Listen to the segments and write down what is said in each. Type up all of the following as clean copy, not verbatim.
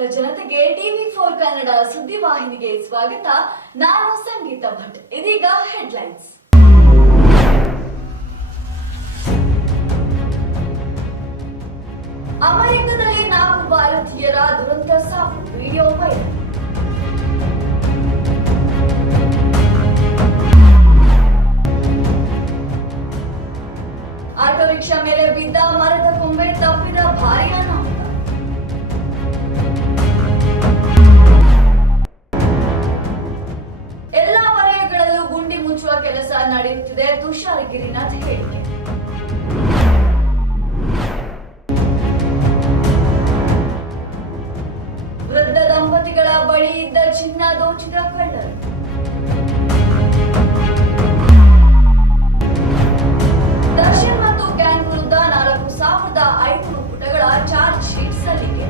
ಸಮಸ್ತ ಜನತೆಗೆ ಟಿವಿ4 ಕನ್ನಡ ಸುದ್ದಿವಾಹಿನಿಗೆ ಸ್ವಾಗತ. ನಾನು ಸಂಗೀತ ಭಟ್. ಇದೀಗ ಹೆಡ್ಲೈನ್ಸ್. ಅಮೆರಿಕದಲ್ಲಿ 4 ಭಾರತೀಯರ ದುರಂತ ಸಾವು, ವಿಡಿಯೋ ವೈರಲ್. ಆಟೋ ರಿಕ್ಷಾ ಮೇಲೆ ಬಿದ್ದ ಮರದ ಕೊಂಬೆ ತಪ್ಪಿದ ಭಾರೀ ಅನಾಹುತ. ಎಲ್ಲಾ ವಲಯಗಳಲ್ಲೂ ಗುಂಡಿ ಮುಚ್ಚುವ ಕೆಲಸ ನಡೆಯುತ್ತಿದೆ, ತುಷಾರ್ ಗಿರಿನಾಥ್ ಹೇಳಿಕೆ. ವೃದ್ಧ ದಂಪತಿಗಳ ಬಳಿ ಇದ್ದ ಚಿನ್ನ ದೋಚಿದ ಕಳ್ಳರು. ದರ್ಶನ್ ಮತ್ತು ಗ್ಯಾಂಗ್ ವಿರುದ್ಧ 4,500 ಪುಟಗಳ ಚಾರ್ಜ್ ಶೀಟ್ ಸಲ್ಲಿಕೆ.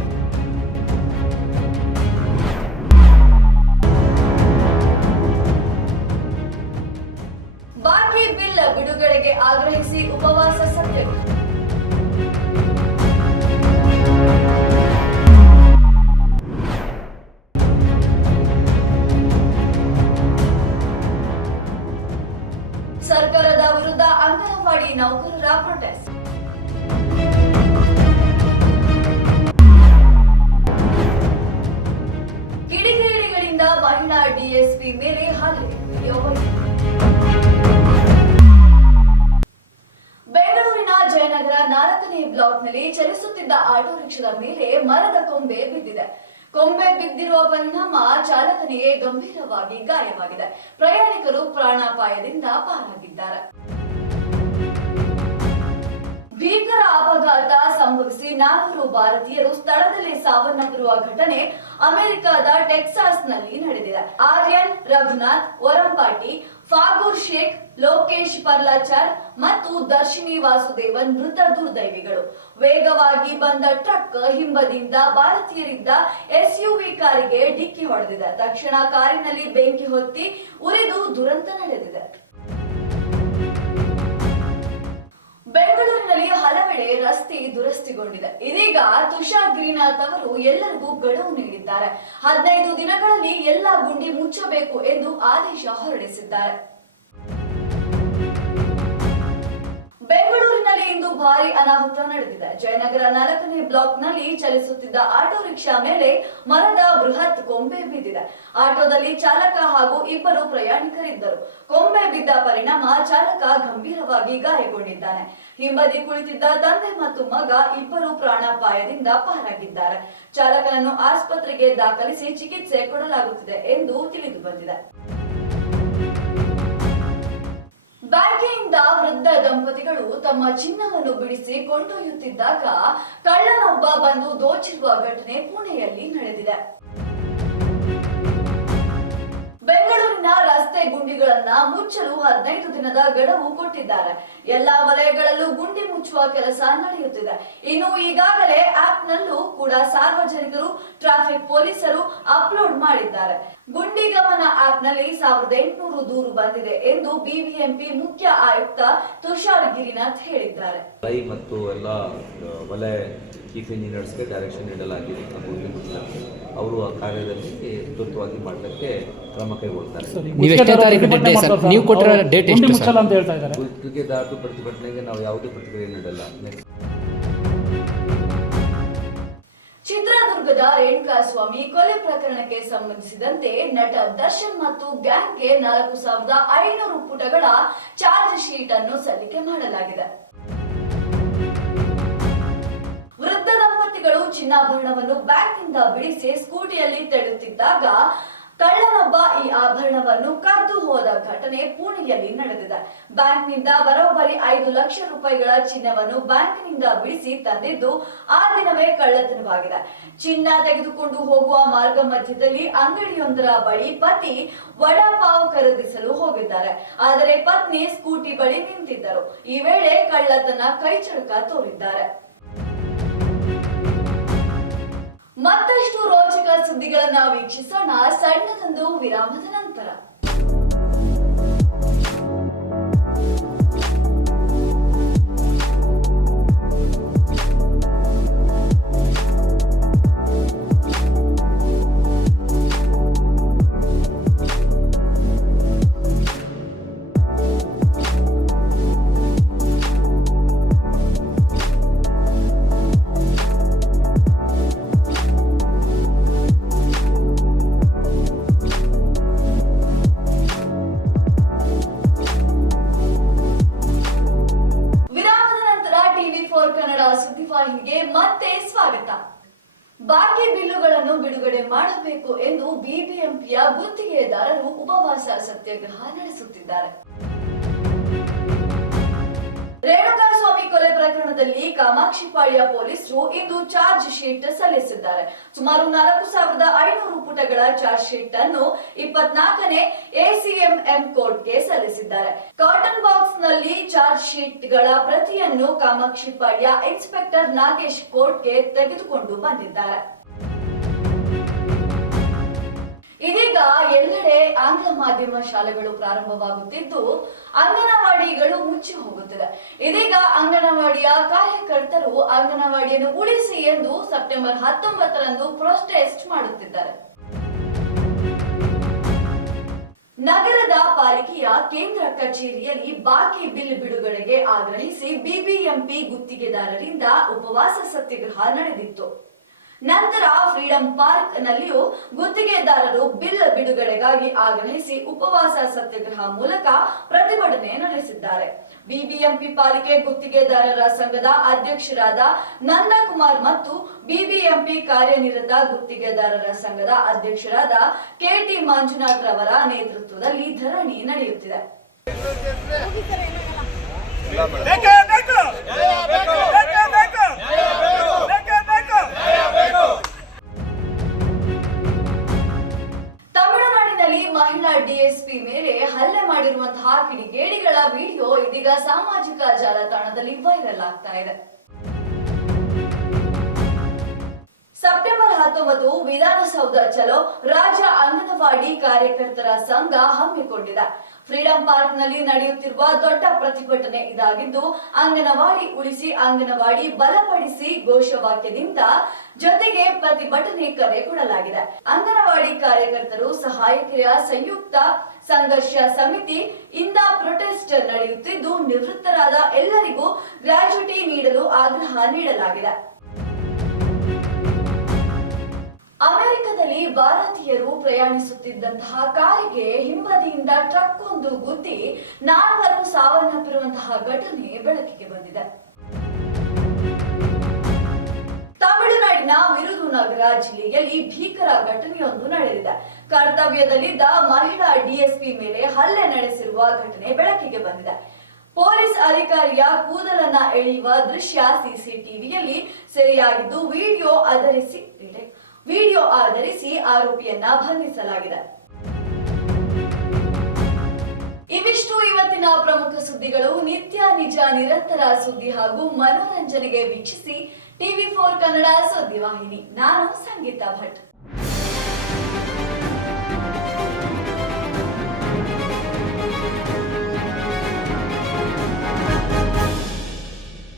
ಬಾಕಿ ಬಿಲ್ ಬಿಡುಗಡೆಗೆ ಆಗ್ರಹಿಸಿ ಉಪವಾಸ ಸತ್ಯಾಗ್ರಹ. ಸರ್ಕಾರದ ವಿರುದ್ಧ ಅಂಗನವಾಡಿ ನೌಕರರ ಪ್ರೊಟೆಸ್ಟ್. ಕಿಡಿಗೇಡಿಗಳಿಂದ ಮಹಿಳಾ ಡಿಎಸ್ಪಿ ಮೇಲೆ ಹಲ್ಲೆ, ವಿಡಿಯೋ ವೈರಲ್. ಬೆಂಗಳೂರಿನ ಜಯನಗರ 4ನೇ ಬ್ಲಾಕ್ನಲ್ಲಿ ಚಲಿಸುತ್ತಿದ್ದ ಆಟೋ ರಿಕ್ಷಾದ ಮೇಲೆ ಮರದ ಕೊಂಬೆ ಬಿದ್ದಿದೆ. ಕೊಂಬೆ ಬಿದ್ದಿರುವ ಪರಿಣಾಮ ಚಾಲಕನಿಗೆ ಗಂಭೀರವಾಗಿ ಗಾಯವಾಗಿದೆ. ಪ್ರಯಾಣಿಕರು ಪ್ರಾಣಾಪಾಯದಿಂದ ಪಾರಾಗಿದ್ದಾರೆ. ಭೀಕರ ಅಪಘಾತ ಸಂಭವಿಸಿ 4 ಭಾರತೀಯರು ಸ್ಥಳದಲ್ಲಿ ಸಾವನ್ನಪ್ಪಿರುವ ಘಟನೆ ಅಮೆರಿಕದ ಟೆಕ್ಸಾಸ್ನಲ್ಲಿ ನಡೆದಿದೆ. ಆರ್ಯನ್ ರಘುನಾಥ್ ವರಂಪಾಟಿ, ಫಾಗೂರ್ ಶೇಖ್, ಲೋಕೇಶ್ ಪರ್ಲಾಚಾರ್ ಮತ್ತು ದರ್ಶಿನಿ ವಾಸುದೇವನ್ ಮೃತ ದುರ್ದೈವಿಗಳು. ವೇಗವಾಗಿ ಬಂದ ಟ್ರಕ್ ಹಿಂಬದಿಯಿಂದ ಭಾರತೀಯರಿದ್ದ ಎಸ್ಯುವಿ ಕಾರಿಗೆ ಡಿಕ್ಕಿ ಹೊಡೆದಿದೆ. ತಕ್ಷಣ ಕಾರಿನಲ್ಲಿ ಬೆಂಕಿ ಹೊತ್ತಿ ಉರಿದು ದುರಂತ ನಡೆದಿದೆ. ಬೆಂಗಳೂರಿನಲ್ಲಿ ಹಲವೆಡೆ ರಸ್ತೆ ದುರಸ್ತಿಗೊಂಡಿದೆ. ಇದೀಗ ತುಷಾರ್ ಗಿರಿನಾಥ್ ಅವರು ಎಲ್ಲರಿಗೂ ಗಡುವು ನೀಡಿದ್ದಾರೆ. 15 ದಿನಗಳಲ್ಲಿ ಎಲ್ಲಾ ಗುಂಡಿ ಮುಚ್ಚಬೇಕು ಎಂದು ಆದೇಶ ಹೊರಡಿಸಿದ್ದಾರೆ. ಬೆಂಗಳೂರಿನಲ್ಲಿ ಇಂದು ಭಾರಿ ಅನಾಹುತ ನಡೆದಿದೆ. ಜಯನಗರ 4ನೇ ಬ್ಲಾಕ್ನಲ್ಲಿ ಚಲಿಸುತ್ತಿದ್ದ ಆಟೋ ರಿಕ್ಷಾ ಮೇಲೆ ಮರದ ಬೃಹತ್ ಕೊಂಬೆ ಬಿದ್ದಿದೆ. ಆಟೋದಲ್ಲಿ ಚಾಲಕ ಹಾಗೂ 2 ಪ್ರಯಾಣಿಕರಿದ್ದರು. ಕೊಂಬೆ ಬಿದ್ದ ಪರಿಣಾಮ ಚಾಲಕ ಗಂಭೀರವಾಗಿ ಗಾಯಗೊಂಡಿದ್ದಾನೆ. ಹಿಂಬದಿ ಕುಳಿತಿದ್ದ ತಂದೆ ಮತ್ತು ಮಗ 2 ಪ್ರಾಣಾಪಾಯದಿಂದ ಪಾರಾಗಿದ್ದಾರೆ. ಚಾಲಕನನ್ನು ಆಸ್ಪತ್ರೆಗೆ ದಾಖಲಿಸಿ ಚಿಕಿತ್ಸೆ ಕೊಡಲಾಗುತ್ತಿದೆ ಎಂದು ತಿಳಿದು ಬಂದಿದೆ. ಬ್ಯಾಂಕಿನಿಂದ ವೃದ್ಧ ದಂಪತಿಗಳು ತಮ್ಮ ಚಿನ್ನವನ್ನು ಬಿಡಿಸಿ ಕೊಂಡೊಯ್ಯುತ್ತಿದ್ದಾಗ ಕಳ್ಳನೊಬ್ಬ ಬಂದು ದೋಚಿರುವ ಘಟನೆ ಪುಣೆಯಲ್ಲಿ ನಡೆದಿದೆ. ಬೆಂಗಳೂರಿನ ರಸ್ತೆ ಗುಂಡಿಗಳನ್ನ ಮುಚ್ಚಲು 15 ದಿನದ ಗಡುವು ಕೊಟ್ಟಿದ್ದಾರೆ. ಎಲ್ಲಾ ವಲಯಗಳಲ್ಲೂ ಗುಂಡಿ ಮುಚ್ಚುವ ಕೆಲಸ ನಡೆಯುತ್ತಿದೆ. ಇನ್ನು ಈಗಾಗಲೇ ಆಪ್ ನಲ್ಲೂ ಕೂಡ ಸಾರ್ವಜನಿಕರು, ಟ್ರಾಫಿಕ್ ಪೊಲೀಸರು ಅಪ್ಲೋಡ್ ಮಾಡಿದ್ದಾರೆ. ಗುಂಡಿ ಗಮನ ಆಪ್ ನಲ್ಲಿ 1800 ದೂರು ಬಂದಿದೆ ಎಂದು ಬಿಬಿಎಂಪಿ ಮುಖ್ಯ ಆಯುಕ್ತ ತುಷಾರ್ ಗಿರಿನಾಥ್ ಹೇಳಿದ್ದಾರೆ. ಮತ್ತು ಎಲ್ಲ ವಲಯ ಚೀಫ್ ಇಂಜಿನಿಯರ್ಸ್ಗೆ ಡೈರೆಕ್ಷನ್ ನೀಡಲಾಗಿದೆ. ಅವರು ಆ ಕಾರ್ಯದಲ್ಲಿ ತುರ್ತವಾಗಿ ಮಾಡಲಿಕ್ಕೆ ಕ್ರಮ ಕೈಗೊಳ್ತಾರೆ. ಗುತ್ತಿಗೆದಾರರು ಪ್ರತಿಭಟನೆಗೆ ನಾವು ಯಾವುದೇ ಪ್ರತಿಕ್ರಿಯೆ ನೀಡಲ್ಲ. ಚಿತ್ರದುರ್ಗದ ರೇಣುಕಾಸ್ವಾಮಿ ಕೊಲೆ ಪ್ರಕರಣಕ್ಕೆ ಸಂಬಂಧಿಸಿದಂತೆ ನಟ ದರ್ಶನ್ ಮತ್ತು ಗ್ಯಾಂಗ್ಗೆ 4,500 ಪುಟಗಳ ಚಾರ್ಜ್ ಶೀಟ್ ಅನ್ನು ಸಲ್ಲಿಕೆ ಮಾಡಲಾಗಿದೆ. ವೃದ್ಧ ದಂಪತಿಗಳು ಚಿನ್ನಾಭರಣವನ್ನು ಬ್ಯಾಂಕ್ನಿಂದ ಬಿಡಿಸಿ ಸ್ಕೂಟಿಯಲ್ಲಿ ತೆರಳುತ್ತಿದ್ದಾಗ ಕಳ್ಳನೊಬ್ಬ ಈ ಆಭರಣವನ್ನು ಕದ್ದು ಹೋದ ಘಟನೆ ಪುಣೆಯಲ್ಲಿ ನಡೆದಿದೆ. ಬ್ಯಾಂಕ್ನಿಂದ ಬರೋಬ್ಬರಿ 5 ಲಕ್ಷ ರೂಪಾಯಿಗಳ ಚಿನ್ನವನ್ನು ಬ್ಯಾಂಕ್ನಿಂದ ಬಿಡಿಸಿ ತಂದಿದ್ದು ಆ ದಿನವೇ ಕಳ್ಳತನವಾಗಿದೆ. ಚಿನ್ನ ತೆಗೆದುಕೊಂಡು ಹೋಗುವ ಮಾರ್ಗ ಮಧ್ಯದಲ್ಲಿ ಅಂಗಡಿಯೊಂದರ ಬಳಿ ಪತಿ ವಡಾಪಾವ್ ಖರೀದಿಸಲು ಹೋಗಿದ್ದಾರೆ. ಆದರೆ ಪತ್ನಿ ಸ್ಕೂಟಿ ಬಳಿ ನಿಂತಿದ್ದರು. ಈ ವೇಳೆ ಕಳ್ಳತನ ಕೈಚಳಕ ತೋರಿದ್ದಾರೆ. ಮತ್ತಷ್ಟು ರೋಚಕ ಸುದ್ದಿಗಳನ್ನ ವೀಕ್ಷಿಸೋಣ ಸಣ್ಣದೊಂದು ವಿರಾಮದ ನಂತರ. ಮಾಡಬೇಕು ಎಂದು ಬಿಬಿಎಂಪಿಯ ಗುತ್ತಿಗೆದಾರರು ಉಪವಾಸ ಸತ್ಯಾಗ್ರಹ ನಡೆಸುತ್ತಿದ್ದಾರೆ. ರೇಣುಕಾಸ್ವಾಮಿ ಕೊಲೆ ಪ್ರಕರಣದಲ್ಲಿ ಕಾಮಾಕ್ಷಿಪಾಳ್ಯ ಪೊಲೀಸರು ಇಂದು ಚಾರ್ಜ್ ಶೀಟ್ ಸಲ್ಲಿಸಿದ್ದಾರೆ. ಸುಮಾರು 4,500 ಪುಟಗಳ ಚಾರ್ಜ್ ಶೀಟ್ ಅನ್ನು 24ನೇ ಎಸಿಎಂಎಂ ಕೋರ್ಟ್ಗೆ ಸಲ್ಲಿಸಿದ್ದಾರೆ. ಕಾಟನ್ ಬಾಕ್ಸ್ ನಲ್ಲಿ ಚಾರ್ಜ್ ಶೀಟ್ ಗಳ ಪ್ರತಿಯನ್ನು ಕಾಮಾಕ್ಷಿಪಾಳ್ಯ ಇನ್ಸ್ಪೆಕ್ಟರ್ ನಾಗೇಶ್ ಕೋರ್ಟ್ಗೆ ತೆಗೆದುಕೊಂಡು ಬಂದಿದ್ದಾರೆ. ಇದೀಗ ಎಲ್ಲೆಡೆ ಆಂಗ್ಲ ಮಾಧ್ಯಮ ಶಾಲೆಗಳು ಪ್ರಾರಂಭವಾಗುತ್ತಿದ್ದು ಅಂಗನವಾಡಿಗಳು ಮುಚ್ಚಿ ಹೋಗುತ್ತಿದೆ. ಇದೀಗ ಅಂಗನವಾಡಿಯ ಕಾರ್ಯಕರ್ತರು ಅಂಗನವಾಡಿಯನ್ನು ಉಳಿಸಿ ಎಂದು ಸೆಪ್ಟೆಂಬರ್ 19ರಂದು ಪ್ರೊಟೆಸ್ಟ್ ಮಾಡುತ್ತಿದ್ದಾರೆ. ನಗರದ ಪಾಲಿಕೆಯ ಕೇಂದ್ರ ಕಚೇರಿಯಲ್ಲಿ ಬಾಕಿ ಬಿಲ್ ಬಿಡುಗಡೆಗೆ ಆಗ್ರಹಿಸಿ ಬಿಬಿಎಂಪಿ ಗುತ್ತಿಗೆದಾರರಿಂದ ಉಪವಾಸ ಸತ್ಯಾಗ್ರಹ ನಡೆದಿತ್ತು. ನಂತರ ಫ್ರೀಡಂ ಪಾರ್ಕ್ ನಲ್ಲಿಯೂ ಗುತ್ತಿಗೆದಾರರು ಬಿಲ್ ಬಿಡುಗಡೆಗಾಗಿ ಆಗ್ರಹಿಸಿ ಉಪವಾಸ ಸತ್ಯಾಗ್ರಹ ಮೂಲಕ ಪ್ರತಿಭಟನೆ ನಡೆಸಿದ್ದಾರೆ. ಬಿಬಿಎಂಪಿ ಪಾಲಿಕೆ ಗುತ್ತಿಗೆದಾರರ ಸಂಘದ ಅಧ್ಯಕ್ಷರಾದ ನಂದಕುಮಾರ್ ಮತ್ತು ಬಿಬಿಎಂಪಿ ಕಾರ್ಯನಿರತ ಗುತ್ತಿಗೆದಾರರ ಸಂಘದ ಅಧ್ಯಕ್ಷರಾದ ಕೆಟಿ ಮಂಜುನಾಥ್ ರವರ ನೇತೃತ್ವದಲ್ಲಿ ಧರಣಿ ನಡೆಯುತ್ತಿದೆ. ತಮಿಳುನಾಡಿನಲ್ಲಿ ಮಹಿಳಾ ಡಿಎಸ್ಪಿ ಮೇಲೆ ಹಲ್ಲೆ ಮಾಡಿರುವಂತಹ ಕಿಡಿಗೇಡಿಗಳ ವಿಡಿಯೋ ಇದೀಗ ಸಾಮಾಜಿಕ ಜಾಲತಾಣದಲ್ಲಿ ವೈರಲ್ ಆಗ್ತಾ ಇದೆ. ಸೆಪ್ಟೆಂಬರ್ 19 ವಿಧಾನಸೌಧ ಚಲೋ ರಾಜ್ಯ ಅಂಗನವಾಡಿ ಕಾರ್ಯಕರ್ತರ ಸಂಘ ಹಮ್ಮಿಕೊಂಡಿದೆ. ಫ್ರೀಡಂ ಪಾರ್ಕ್ ನಲ್ಲಿ ನಡೆಯುತ್ತಿರುವ ದೊಡ್ಡ ಪ್ರತಿಭಟನೆ ಇದಾಗಿದ್ದು, ಅಂಗನವಾಡಿ ಉಳಿಸಿ ಅಂಗನವಾಡಿ ಬಲಪಡಿಸಿ ಘೋಷವಾಕ್ಯದಿಂದ ಜೊತೆಗೆ ಪ್ರತಿಭಟನೆ ಕರೆ ಕೊಡಲಾಗಿದೆ. ಅಂಗನವಾಡಿ ಕಾರ್ಯಕರ್ತರು ಸಹಾಯಕಿಯರ ಸಂಯುಕ್ತ ಸಂಘರ್ಷ ಸಮಿತಿ ಇಂದ ಪ್ರೊಟೆಸ್ಟ್ ನಡೆಯುತ್ತಿದ್ದು, ನಿವೃತ್ತರಾದ ಎಲ್ಲರಿಗೂ ಗ್ರಾಚ್ಯುಟಿ ನೀಡಲು ಆಗ್ರಹ ನೀಡಲಾಗಿದೆ. ಅಮೆರಿಕದಲ್ಲಿ ಭಾರತೀಯರು ಪ್ರಯಾಣಿಸುತ್ತಿದ್ದಂತಹ ಕಾರಿಗೆ ಹಿಂಬದಿಯಿಂದ ಟ್ರಕ್ ಒಂದು ಗುದ್ದಿ 4 ಸಾವನ್ನಪ್ಪಿರುವಂತಹ ಘಟನೆ ಬೆಳಕಿಗೆ ಬಂದಿದೆ. ತಮಿಳುನಾಡಿನ ವಿರುದುನಗರ ಜಿಲ್ಲೆಯಲ್ಲಿ ಭೀಕರ ಘಟನೆಯೊಂದು ನಡೆದಿದೆ. ಕರ್ತವ್ಯದಲ್ಲಿದ್ದ ಮಹಿಳಾ ಡಿಎಸ್ಪಿ ಮೇಲೆ ಹಲ್ಲೆ ನಡೆಸಿರುವ ಘಟನೆ ಬೆಳಕಿಗೆ ಬಂದಿದೆ. ಪೊಲೀಸ್ ಅಧಿಕಾರಿಯ ಕೂದಲನ್ನ ಎಳೆಯುವ ದೃಶ್ಯ ಸಿಸಿಟಿವಿಯಲ್ಲಿ ಸೆರೆಯಾಗಿದ್ದು, ವಿಡಿಯೋ ಆಧರಿಸಿ ಆರೋಪಿಯನ್ನ ಬಂಧಿಸಲಾಗಿದೆ. ಇವಿಷ್ಟು ಇವತ್ತಿನ ಪ್ರಮುಖ ಸುದ್ದಿಗಳು. ನಿತ್ಯ ನಿಜ ನಿರಂತರ ಸುದ್ದಿ ಹಾಗೂ ಮನೋರಂಜನೆಗೆ ವೀಕ್ಷಿಸಿ ಟಿವಿ4 ಕನ್ನಡ ಸುದ್ದಿವಾಹಿನಿ. ನಾನು ಸಂಗೀತಾ ಭಟ್.